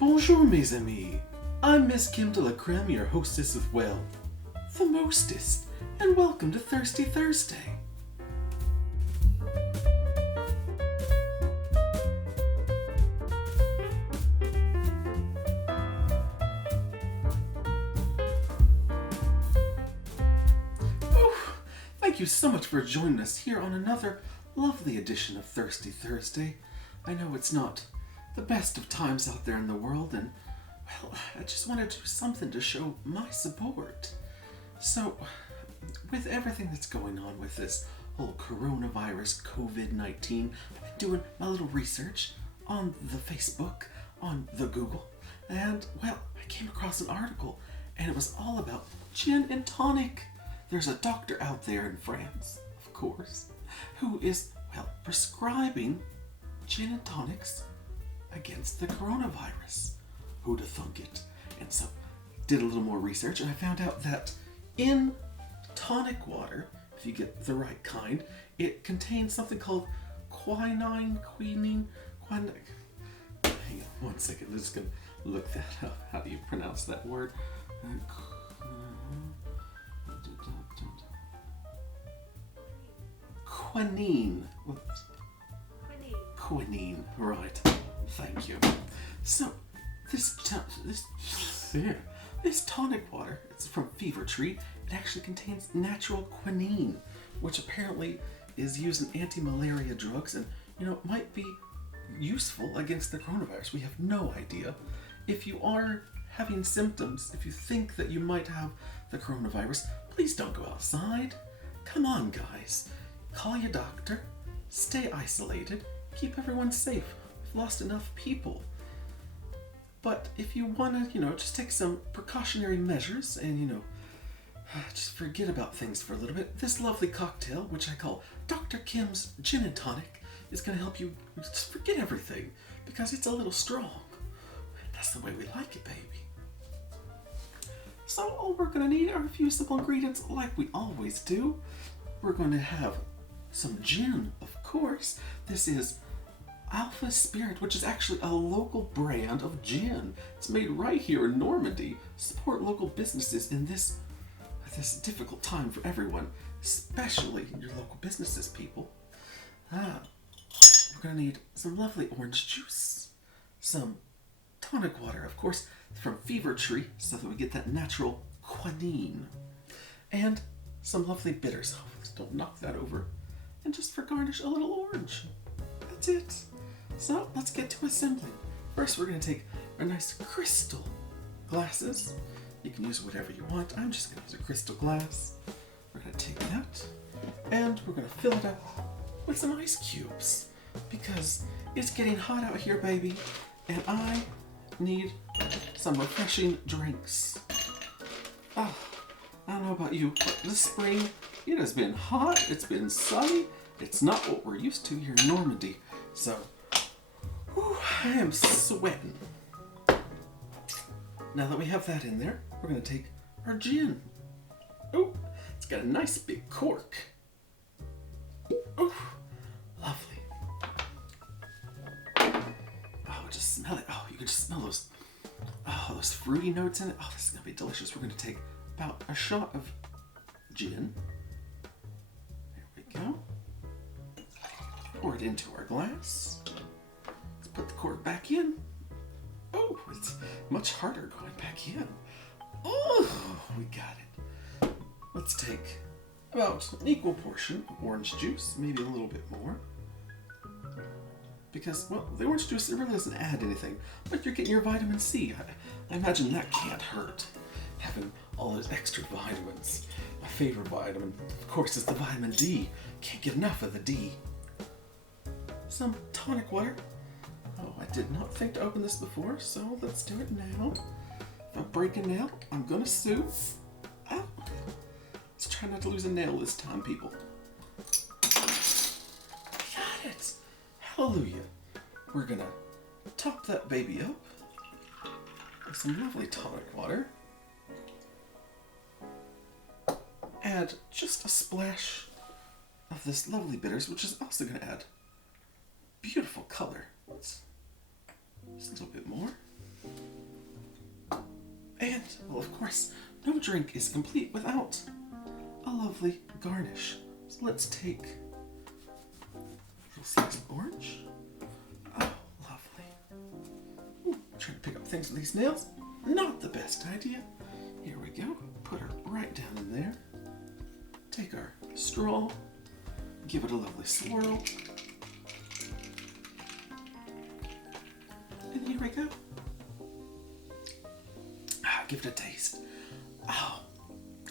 Bonjour mes amis, I'm Miss Kim de LaCrème, your hostess of, well, the mostest, and welcome to Thirsty Thursday. Thank you so much for joining us here on another lovely edition of Thirsty Thursday. I know it's not the best of times out there in the world, and, well, I just wanted to do something to show my support. So, with everything that's going on with this whole coronavirus, COVID-19, I've been doing my little research on the Facebook, on the Google, and, well, I came across an article, and it was all about gin and tonic. There's a doctor out there in France, of course, who is, well, prescribing gin and tonics against the coronavirus. Who'da thunk it? And so, did a little more research, and I found out that in tonic water, if you get the right kind, it contains something called quinine. Hang on one second, I'm just gonna look that up. How do you pronounce that word? Quinine. Quinine, right. Thank you. So, this tonic water, it's from Fever Tree. It actually contains natural quinine, which apparently is used in anti-malaria drugs and, might be useful against the coronavirus. We have no idea. If you are having symptoms, if you think that you might have the coronavirus, please don't go outside. Come on, guys. Call your doctor. Stay isolated. Keep everyone safe. We've lost enough people. But if you want to, just take some precautionary measures and, just forget about things for a little bit, this lovely cocktail, which I call Dr. Kim's Gin and Tonic, is going to help you just forget everything because it's a little strong. That's the way we like it, baby. So all we're going to need are a few simple ingredients like we always do. We're going to have some gin, of course. This is Alpha Spirit, which is actually a local brand of gin. It's made right here in Normandy. Support local businesses in this difficult time for everyone, especially your local businesses, people. We're going to need some lovely orange juice, some tonic water, of course, from Fever Tree, so that we get that natural quinine, and some lovely bitters. Oh, don't knock that over. And just for garnish, a little orange. That's it. So let's get to assembling. First, we're going to take our nice crystal glasses. You can use whatever you want. I'm just going to use a crystal glass. We're going to take that, and we're going to fill it up with some ice cubes, because it's getting hot out here, baby, and I need some refreshing drinks. I don't know about you, but this spring, it has been hot, it's been sunny. It's not what we're used to here in Normandy. So, I am sweating. Now that we have that in there, we're going to take our gin. Oh, it's got a nice big cork. Oh, lovely. Oh, just smell it. Oh, you can just smell those fruity notes in it. Oh, this is going to be delicious. We're going to take about a shot of gin. There we go. Pour it into our glass. Let's put the cork back in. Oh, it's much harder going back in. Oh, we got it. Let's take about an equal portion of orange juice, maybe a little bit more. Because, well, the orange juice, it really doesn't add anything, but you're getting your vitamin C. I imagine that can't hurt, having all those extra vitamins. My favorite vitamin, of course, is the vitamin D. Can't get enough of the D. Some tonic water. Oh, I did not think to open this before, so let's do it now. If I break a nail, I'm gonna sue. Ow. Let's try not to lose a nail this time, people. Got it! Hallelujah. We're gonna top that baby up with some lovely tonic water. Add just a splash of this lovely bitters, which is also gonna add beautiful color. Just a little bit more. course, no drink is complete without a lovely garnish. So let's take a little slice of orange. Oh, lovely. Ooh, trying to pick up things with these nails. Not the best idea. Here we go. Put her right down in there. Take our straw. Give it a lovely swirl. And here we go. Give it a taste. Oh,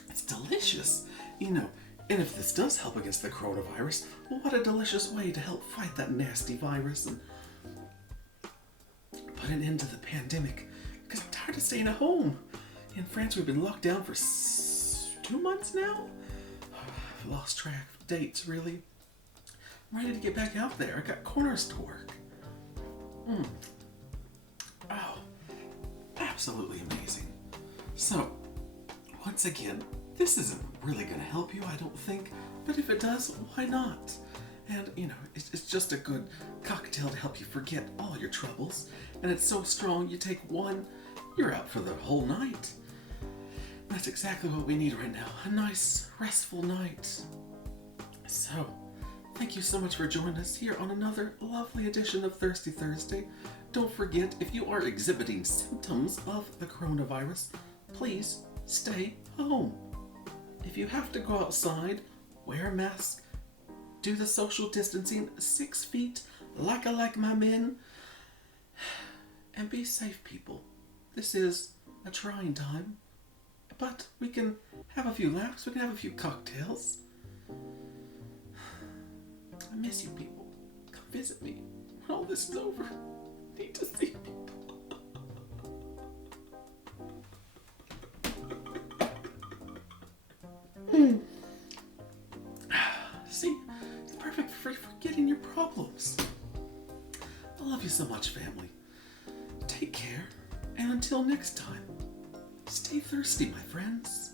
it's delicious. You know, and if this does help against the coronavirus, well, what a delicious way to help fight that nasty virus and put an end to the pandemic. Because I'm tired of staying at home. In France, we've been locked down for 2 months now. I've lost track of dates, really. I'm ready to get back out there. I got corners to work. Oh, absolutely amazing. So, once again, this isn't really going to help you, I don't think, but if it does, why not? And, you know, it's just a good cocktail to help you forget all your troubles, and it's so strong, you take one, you're out for the whole night. That's exactly what we need right now, a nice, restful night. So, thank you so much for joining us here on another lovely edition of Thirsty Thursday. Don't forget, if you are exhibiting symptoms of the coronavirus, please stay home. If you have to go outside, wear a mask, do the social distancing 6 feet, like my men, and be safe, people. This is a trying time, but we can have a few laughs, we can have a few cocktails. I miss you, people. Come visit me when all this is over. I need to see people. See, it's perfect for forgetting your problems. I love you so much, family. Take care, and until next time, stay thirsty, my friends.